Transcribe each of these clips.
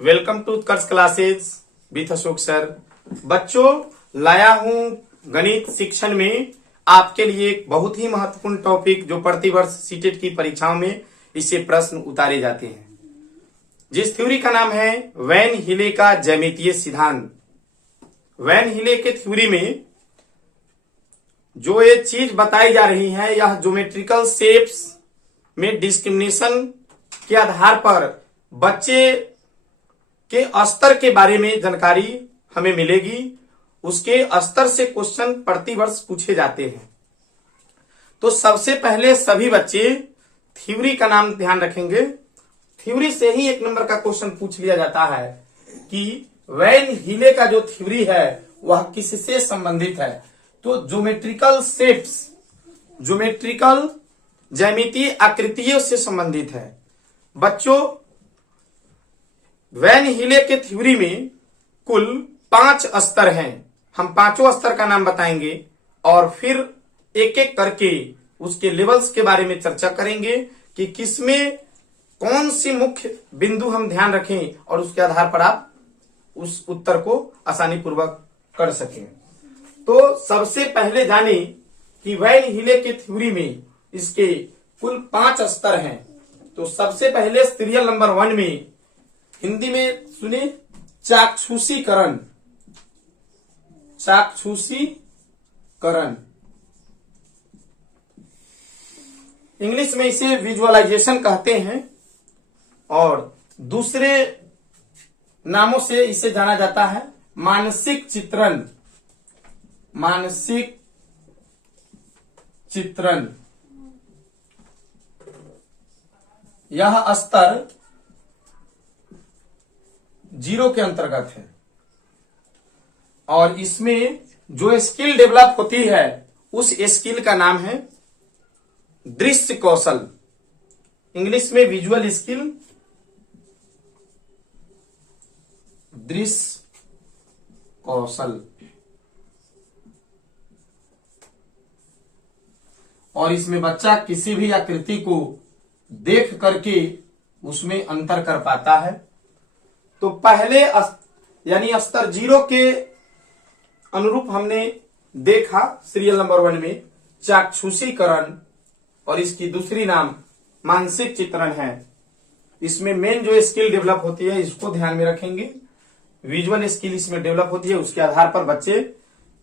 Welcome to Utkarsh classes with Ashok sir. बच्चों, लाया हूं गणित शिक्षण में आपके लिए एक बहुत ही महत्वपूर्ण टॉपिक जो प्रतिवर्ष सीटेट की परीक्षाओं में इससे प्रश्न उतारे जाते हैं, जिस थ्योरी का नाम है वैन हिले का ज्यामितीय सिद्धांत। वैन हिले के थ्योरी में जो ये चीज बताई जा रही है, यह ज्योमेट्रिकल शेप्स में डिस्क्रिमिनेशन के आधार पर बच्चे के स्तर के बारे में जानकारी हमें मिलेगी। उसके स्तर से क्वेश्चन प्रतिवर्ष पूछे जाते हैं। तो सबसे पहले सभी बच्चे थ्योरी का नाम ध्यान रखेंगे। थ्योरी से ही एक नंबर का क्वेश्चन पूछ लिया जाता है कि वैन हिले का जो थ्योरी है वह किससे संबंधित है। तो ज्योमेट्रिकल शेप्स, ज्योमेट्रिकल ज्यामितीय आकृतियों से संबंधित है। बच्चों, वैन हिले के थ्योरी में कुल 5 स्तर हैं। हम पांचों स्तर का नाम बताएंगे और फिर एक एक करके उसके लेवल्स के बारे में चर्चा करेंगे कि किसमें कौन सी मुख्य बिंदु हम ध्यान रखें और उसके आधार पर आप उस उत्तर को आसानी पूर्वक कर सकें। तो सबसे पहले जाने कि वैन हिले के थ्योरी में इसके कुल 5 स्तर हैं। तो सबसे पहले सीरियल नंबर 1 में हिंदी में सुने चाक्षुषीकरण। चाक्षुषीकरण, इंग्लिश में इसे विजुअलाइजेशन कहते हैं और दूसरे नामों से इसे जाना जाता है मानसिक चित्रण। मानसिक चित्रण, यह स्तर 0 के अंतर्गत है और इसमें जो स्किल डेवलप होती है उस स्किल का नाम है दृश्य कौशल। इंग्लिश में विजुअल स्किल, दृश्य कौशल। और इसमें बच्चा किसी भी आकृति को देख करके उसमें अंतर कर पाता है। तो पहले यानी स्तर 0 के अनुरूप हमने देखा सीरियल नंबर 1 में चाक्षुषीकरण और इसकी दूसरी नाम मानसिक चित्रण है। इसमें मेन जो स्किल डेवलप होती है इसको ध्यान में रखेंगे। विजुअल स्किल इसमें डेवलप होती है, उसके आधार पर बच्चे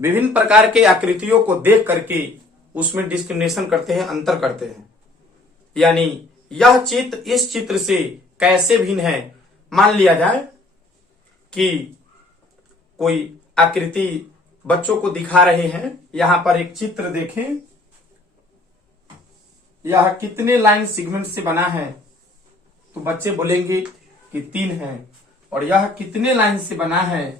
विभिन्न प्रकार के आकृतियों को देख करके उसमें डिस्क्रिमिनेशन करते हैं, अंतर करते हैं। यानी यह चित्र इस चित्र से कैसे भिन्न है। मान लिया जाए कि कोई आकृति बच्चों को दिखा रहे हैं, यहां पर एक चित्र देखें, यह कितने लाइन सेगमेंट से बना है। तो बच्चे बोलेंगे कि 3 है। और यह कितने लाइन से बना है,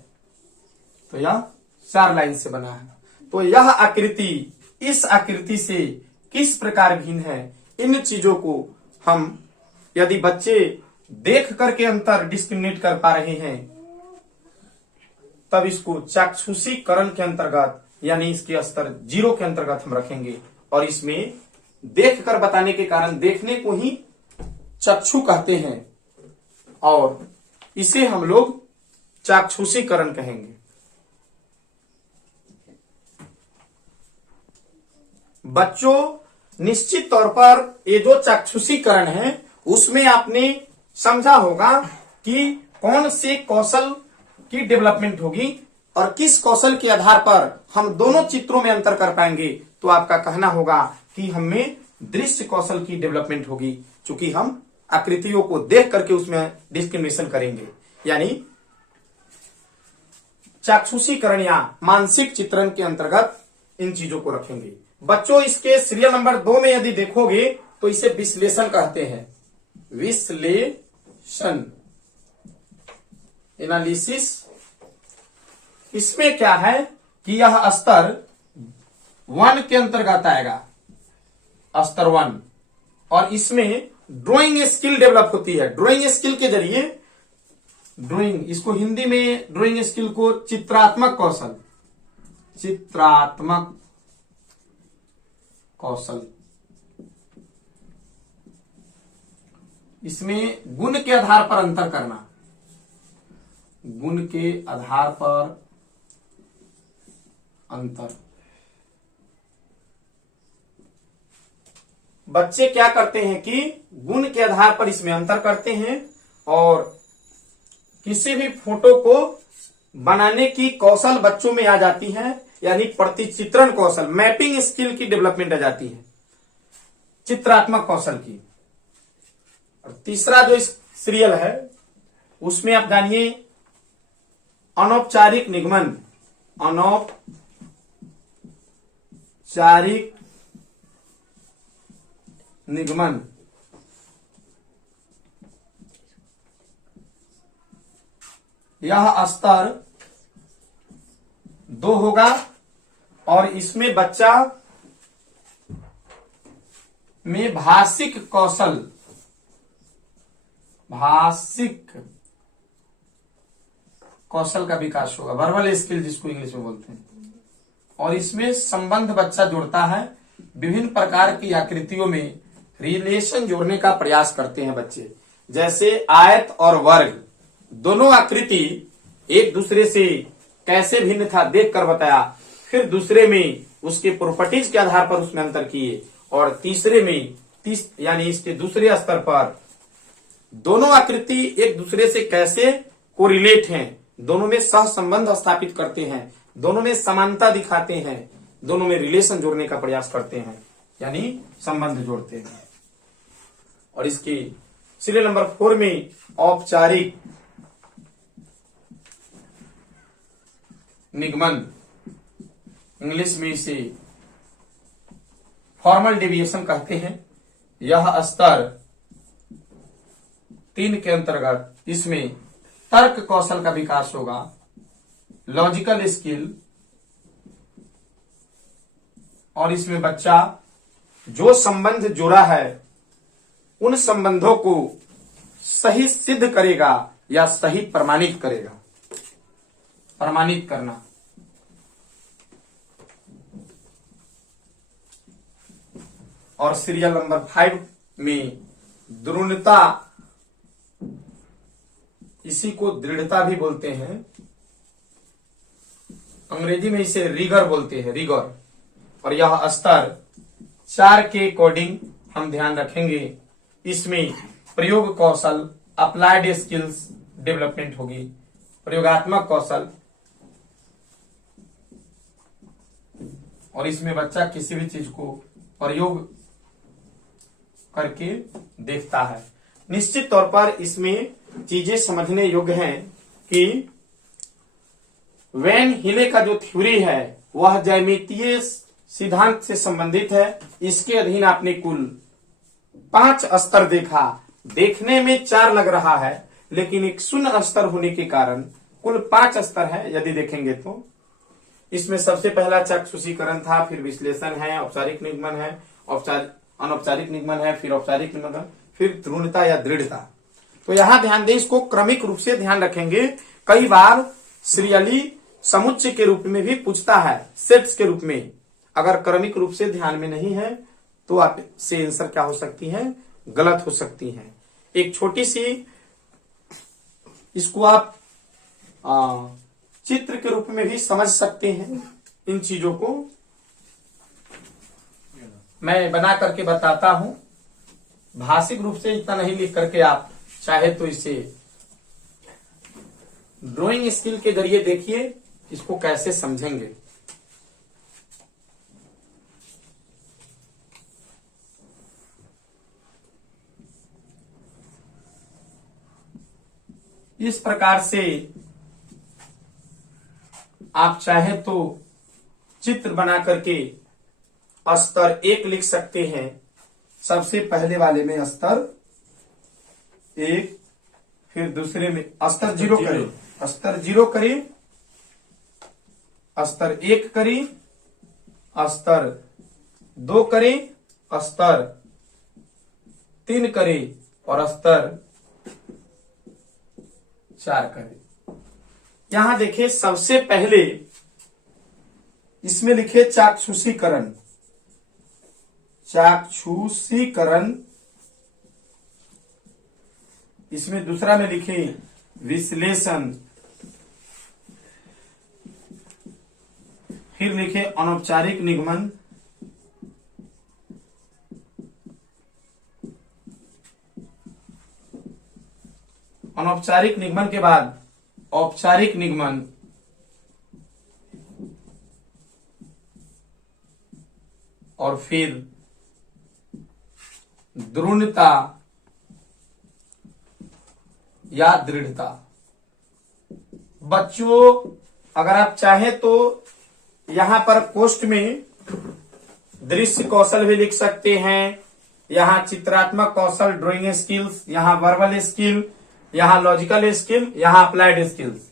तो यह 4 लाइन से बना है। तो यह आकृति इस आकृति से किस प्रकार भिन्न है, इन चीजों को हम यदि बच्चे देख करके अंतर डिस्क्रिमिनेट कर पा रहे हैं तब इसको चाक्षुषीकरण के अंतर्गत यानी इसके स्तर 0 के अंतर्गत हम रखेंगे। और इसमें देख कर बताने के कारण देखने को ही चक्षु कहते हैं और इसे हम लोग चाक्षुषीकरण कहेंगे। बच्चों, निश्चित तौर पर ये जो चाक्षुषीकरण है उसमें आपने समझा होगा कि कौन से कौशल की डेवलपमेंट होगी और किस कौशल के आधार पर हम दोनों चित्रों में अंतर कर पाएंगे। तो आपका कहना होगा कि हमें दृश्य कौशल की डेवलपमेंट होगी, क्योंकि हम आकृतियों को देख करके उसमें डिस्क्रिमिनेशन करेंगे। यानी चाक्षुषीकरण या मानसिक चित्रण के अंतर्गत इन चीजों को रखेंगे। बच्चों, इसके सीरियल नंबर 2 में यदि देखोगे तो इसे विश्लेषण कहते हैं। विश्लेषण, एनालिसिस। इसमें क्या है कि यह स्तर 1 के अंतर्गत आएगा, स्तर 1। और इसमें ड्राइंग स्किल डेवलप होती है। ड्राइंग स्किल के जरिए ड्राइंग, इसको हिंदी में ड्राइंग स्किल को चित्रात्मक कौशल, चित्रात्मक कौशल इसमें गुण के आधार पर अंतर करना, गुण के आधार पर अंतर। बच्चे क्या करते हैं कि गुण के आधार पर इसमें अंतर करते हैं और किसी भी फोटो को बनाने की कौशल बच्चों में आ जाती है, यानी प्रतिचित्रण कौशल, मैपिंग स्किल की डेवलपमेंट आ जाती है, चित्रात्मक कौशल की। और तीसरा जो इस सीरियल है उसमें आप जानिए अनौपचारिक निगमन, अनौपचारिक निगमन। यह स्तर 2 होगा और इसमें बच्चा में भाषिक कौशल, भाषिक कौशल का विकास होगा, वर्बल स्किल जिसको इंग्लिश में बोलते हैं। और इसमें संबंध बच्चा जोड़ता है, विभिन्न प्रकार की आकृतियों में रिलेशन जोड़ने का प्रयास करते हैं बच्चे। जैसे आयत और वर्ग, दोनों आकृति एक दूसरे से कैसे भिन्न था देख कर बताया, फिर दूसरे में उसके प्रॉपर्टीज के आधार पर उसमें अंतर किए, और तीसरे में यानी इसके दूसरे स्तर पर दोनों आकृति एक दूसरे से कैसे कोरिलेट हैं, दोनों में सह संबंध स्थापित करते हैं, दोनों में समानता दिखाते हैं, दोनों में रिलेशन जोड़ने का प्रयास करते हैं, यानी संबंध जोड़ते हैं। और इसकी सीरियल नंबर 4 में औपचारिक निगमन, इंग्लिश में इसे फॉर्मल डेविएशन कहते हैं। यह स्तर 3 के अंतर्गत इसमें तर्क कौशल का विकास होगा, लॉजिकल स्किल, और इसमें बच्चा जो संबंध जोड़ा है उन संबंधों को सही सिद्ध करेगा या सही प्रमाणित करेगा, प्रमाणित करना। और सीरियल नंबर 5 में दृढ़ता, इसी को दृढ़ता भी बोलते हैं, अंग्रेजी में इसे रिगर बोलते हैं, रिगर। और यह स्तर 4 के अकॉर्डिंग हम ध्यान रखेंगे, इसमें प्रयोग कौशल, अप्लाइड स्किल्स डेवलपमेंट होगी, प्रयोगात्मक कौशल। और इसमें बच्चा किसी भी चीज को प्रयोग करके देखता है। निश्चित तौर पर इसमें चीजें समझने योग्य हैं कि वैन हिले का जो थ्योरी है वह ज्यामितीय सिद्धांत से संबंधित है। इसके अधीन आपने कुल 5 स्तर देखा, देखने में 4 लग रहा है लेकिन एक शून्य स्तर होने के कारण कुल 5 स्तर है। यदि देखेंगे तो इसमें सबसे पहला चाक्षुषीकरण था, फिर विश्लेषण है, औपचारिक निगमन है, अनौपचारिक निगमन है, फिर औपचारिक निगमन, फिर दृढ़ता या दृढ़ता। तो यहां ध्यान दें, इसको क्रमिक रूप से ध्यान रखेंगे। कई बार सीरियली समुच्चय के रूप में भी पूछता है, सेट्स के रूप में। अगर क्रमिक रूप से ध्यान में नहीं है तो आप से आंसर क्या हो सकती है, गलत हो सकती है। एक छोटी सी इसको आप चित्र के रूप में भी समझ सकते हैं। इन चीजों को मैं बना करके बताता हूं, भाषिक रूप से इतना नहीं लिख करके आप चाहे तो इसे ड्राइंग स्किल के जरिए देखिए इसको कैसे समझेंगे। इस प्रकार से आप चाहे तो चित्र बना करके स्तर 1 लिख सकते हैं। सबसे पहले वाले में स्तर 1, फिर दूसरे में स्तर 0 करें, स्तर 0 करें, स्तर 1 करें, स्तर 2 करें, स्तर 3 करें और स्तर 4 करें। यहां देखिए सबसे पहले इसमें लिखे चाक्षुषीकरण, चाक्षुषीकरण इसमें दूसरा में लिखे विश्लेषण, फिर लिखे अनौपचारिक निगमन, अनौपचारिक निगमन के बाद औपचारिक निगमन, और फिर द्रुणता या दृढ़ता। बच्चों अगर आप चाहें तो यहां पर पोस्ट में दृश्य कौशल भी लिख सकते हैं, यहां चित्रात्मक कौशल ड्राइंग स्किल्स, यहां वर्बल स्किल, यहां लॉजिकल स्किल, यहां अप्लाइड स्किल्स।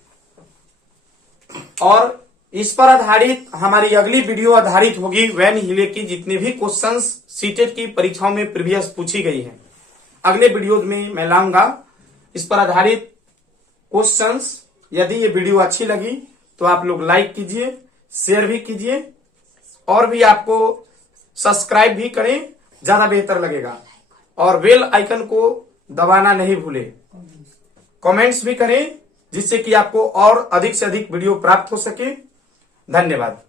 और इस पर आधारित हमारी अगली वीडियो आधारित होगी वैन हिले की जितने भी क्वेश्चंस सीटेट की परीक्षाओं में प्रीवियस पूछी गई हैं। अगले वीडियो में मैं लाऊंगा इस पर आधारित क्वेश्चंस। यदि ये वीडियो अच्छी लगी तो आप लोग लाइक कीजिए, शेयर भी कीजिए, और भी आपको सब्सक्राइब भी करें, ज्यादा बेहतर लगेगा। और बेल आइकन को दबाना नहीं भूले, कमेंट्स भी करें जिससे कि आपको और अधिक से अधिक वीडियो प्राप्त हो सके। धन्यवाद।